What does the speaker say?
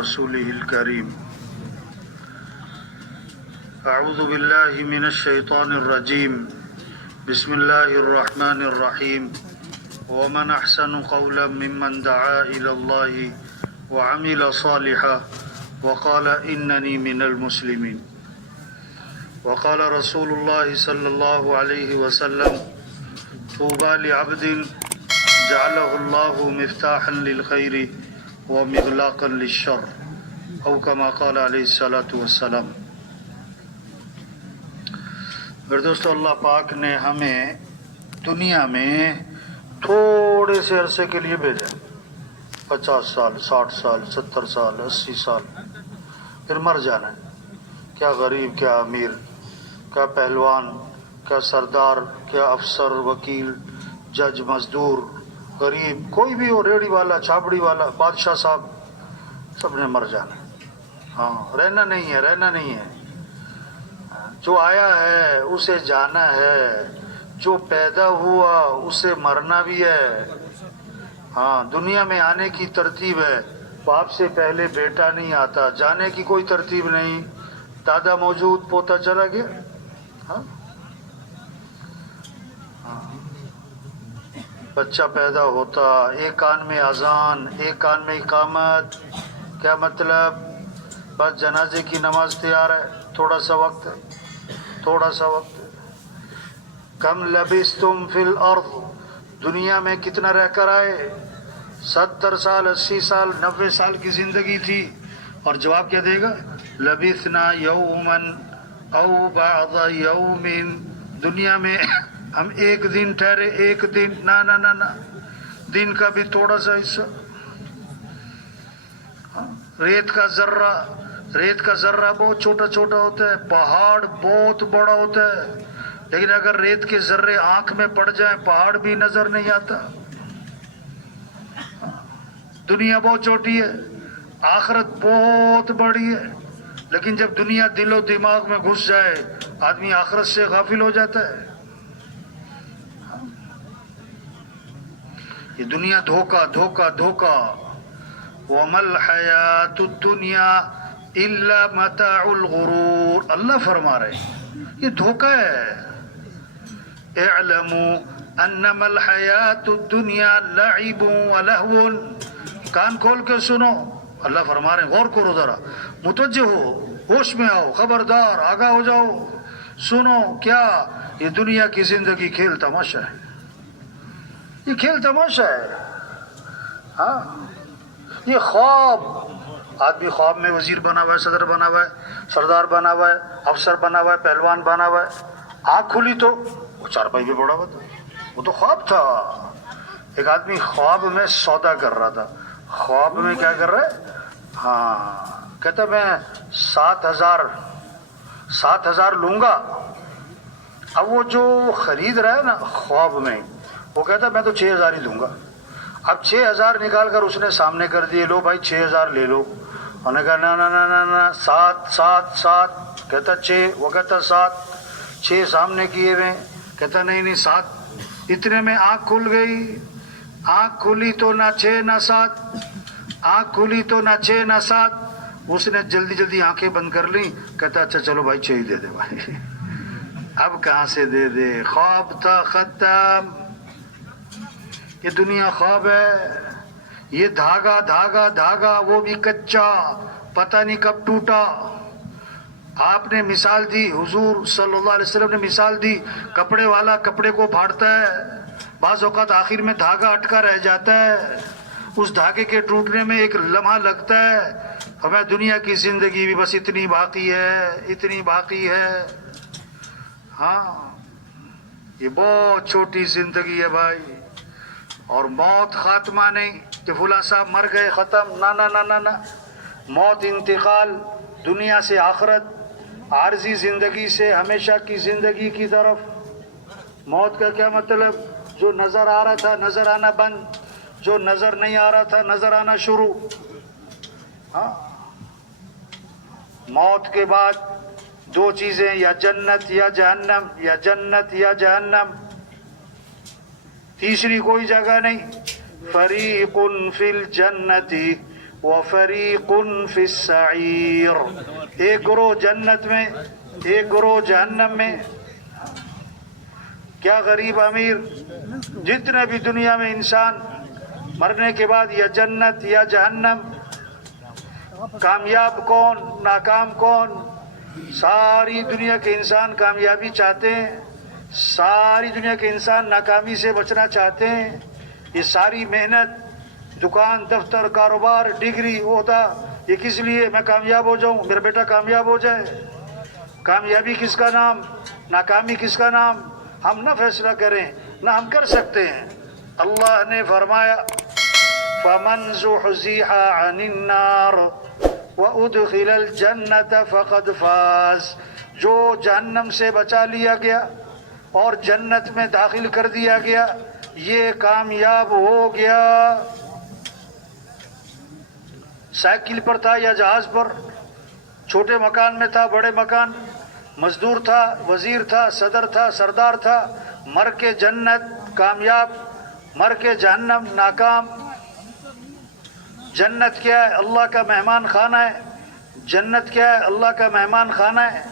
رسوله الكريم. أعوذ بالله من الشيطان الرجيم. بسم الله الرحمن الرحيم. ومن أحسن قولا ممن دعا إلى الله وعمل صالحا وقال إنني من المسلمين. وقال رسول الله صلى الله عليه وسلم: طوبى لعبد جعله الله مفتاحا للخير ومغلاقا للشر او كما قال علیہ الصلوۃ والسلام. میرے دوستو، اللہ پاک نے ہمیں دنیا میں تھوڑے سے عرصے کے لیے بھیجا. 50 سال، 60 سال، 70 سال، 80 سال، پھر مر جانا ہے. کیا غریب، کیا امیر، کیا پہلوان، کیا سردار، کیا افسر، وکیل، جج، مزدور، غریب، کوئی بھی ہو، ریڑھی والا، چھاپڑی والا، بادشاہ صاحب، سب نے مر جانا ہے. ہاں، رہنا نہیں ہے، رہنا نہیں ہے. جو آیا ہے اسے جانا ہے، جو پیدا ہوا اسے مرنا بھی ہے. ہاں، دنیا میں آنے کی ترتیب ہے. باپ سے پہلے بیٹا نہیں آتا، جانے کی کوئی ترتیب نہیں. دادا موجود، پوتا چلا گیا. ہاں، بچہ پیدا ہوتا، ایک کان میں اذان، ایک کان میں اقامت. کیا مطلب؟ بس جنازے کی نماز تیار ہے، تھوڑا سا وقت ہے، تھوڑا سا وقت ہے. کم لبثتم فی الارض، دنیا میں کتنا رہ کر آئے؟ 70 سال، 80 سال، 90 سال کی زندگی تھی. اور جواب کیا دے گا؟ لبثنا یوما او بعض یوم. دنیا میں ہم ایک دن ٹھہرے، ایک دن، نہ دن کا بھی تھوڑا سا حصہ. ریت کا ذرہ بہت چھوٹا چھوٹا ہوتا ہے، پہاڑ بہت بڑا ہوتا ہے. لیکن اگر ریت کے ذرے آنکھ میں پڑ جائیں پہاڑ بھی نظر نہیں آتا. دنیا بہت چھوٹی ہے، آخرت بہت بڑی ہے. لیکن جب دنیا دل و دماغ میں گھس جائے آدمی آخرت سے غافل ہو جاتا ہے. یہ دنیا دھوکا دھوکا دھوکا. وَمَا الْحَيَاةُ الدُّنْيَا إِلَّا مَتَاعُ الْغُرُورِ. اللہ فرما رہے ہیں یہ دھوکا ہے. اعلموا انما الحیات الدنیا لعب ولہو. کان کھول کے سنو، اللہ فرما رہے ہیں، غور کرو ذرا، متوجہ ہو، ہوش میں آؤ، خبردار، آگاہ ہو جاؤ. سنو، کیا یہ دنیا کی زندگی کھیل تماشا ہے؟ یہ کھیل تماشا ہے. ہاں، یہ خواب. آدمی خواب میں وزیر بنا ہوا ہے، صدر بنا ہوا ہے، سردار بنا ہوا ہے، افسر بنا ہوا ہے، پہلوان بنا ہوا ہے. آنکھ کھلی تو وہ چارپائی پہ پڑا ہوا تھا. وہ تو خواب تھا. ایک آدمی خواب میں سودا کر رہا تھا. خواب میں کیا کر رہا ہے؟ ہاں، کہتا میں 7,000 لوں گا. اب وہ جو خرید رہا ہے نا خواب میں، وہ کہتا میں تو 6,000 ہی لوں گا. اب 6,000 نکال کر اس نے سامنے کر دیے، لو بھائی 6,000 لے لو. انہوں نے کہا نہ 7. کہتا 6، وہ کہتا 7. 6 سامنے کیے ہوئے، کہتا نہیں 7. اتنے میں آنکھ کھل گئی. آنکھ کھلی تو نہ 6 نہ 7، آنکھ کھلی تو نہ 6 نہ 7. اس نے جلدی آنکھیں بند کر لی. کہتا اچھا چلو بھائی 6 ہی دے دے بھائی. اب کہاں سے دے دے؟ خواب تھا ختم. یہ دنیا خواب ہے. یہ دھاگا وہ بھی کچا، پتہ نہیں کب ٹوٹا. آپ نے مثال دی، حضور صلی اللہ علیہ وسلم نے مثال دی، کپڑے والا کپڑے کو پھاڑتا ہے، بعض اوقات آخر میں دھاگا اٹکا رہ جاتا ہے. اس دھاگے کے ٹوٹنے میں ایک لمحہ لگتا ہے. ہمیں دنیا کی زندگی بھی بس اتنی باقی ہے. ہاں، یہ بہت چھوٹی زندگی ہے بھائی. اور موت خاتمہ نہیں کہ فلاں صاحب مر گئے ختم. نہ. موت انتقال، دنیا سے آخرت، عارضی زندگی سے ہمیشہ کی زندگی کی طرف. موت کا کیا مطلب؟ جو نظر آ رہا تھا نظر آنا بند، جو نظر نہیں آ رہا تھا نظر آنا شروع. ہاں، موت کے بعد 2 چیزیں، یا جنت یا جہنم، یا جنت یا جہنم. تیسری کوئی جگہ نہیں. فریق فی الجنت وفریق فی السعیر، ایک گروہ جنت میں ایک گروہ جہنم میں۔ کیا غریب امیر، جتنے بھی دنیا میں انسان مرنے کے بعد یا جنت یا جہنم، کامیاب کون ناکام کون؟ ساری دنیا کے انسان کامیابی چاہتے ہیں، ساری دنیا کے انسان ناکامی سے بچنا چاہتے ہیں۔ یہ ساری محنت، دکان، دفتر، کاروبار، ڈگری، عہدہ، یہ کس لیے؟ میں کامیاب ہو جاؤں، میرا بیٹا کامیاب ہو جائے۔ کامیابی کس کا نام، ناکامی کس کا نام؟ ہم نہ فیصلہ کریں، نہ ہم کر سکتے ہیں۔ اللہ نے فرمایا فَمَنْ زُحْزِحَ عَنِ النَّارِ وَأُدْخِلَ الْجَنَّةَ فَقَدْ فَازَ، جو جہنم سے بچا لیا گیا اور جنت میں داخل کر دیا گیا، یہ کامیاب ہو گیا۔ سائیکل پر تھا یا جہاز پر، چھوٹے مکان میں تھا بڑے مکان، مزدور تھا وزیر تھا صدر تھا سردار تھا، مر کے جنت کامیاب، مر کے جہنم ناکام۔ جنت کیا ہے؟ اللہ کا مہمان خانہ ہے۔ جنت کیا ہے؟ اللہ کا مہمان خانہ ہے۔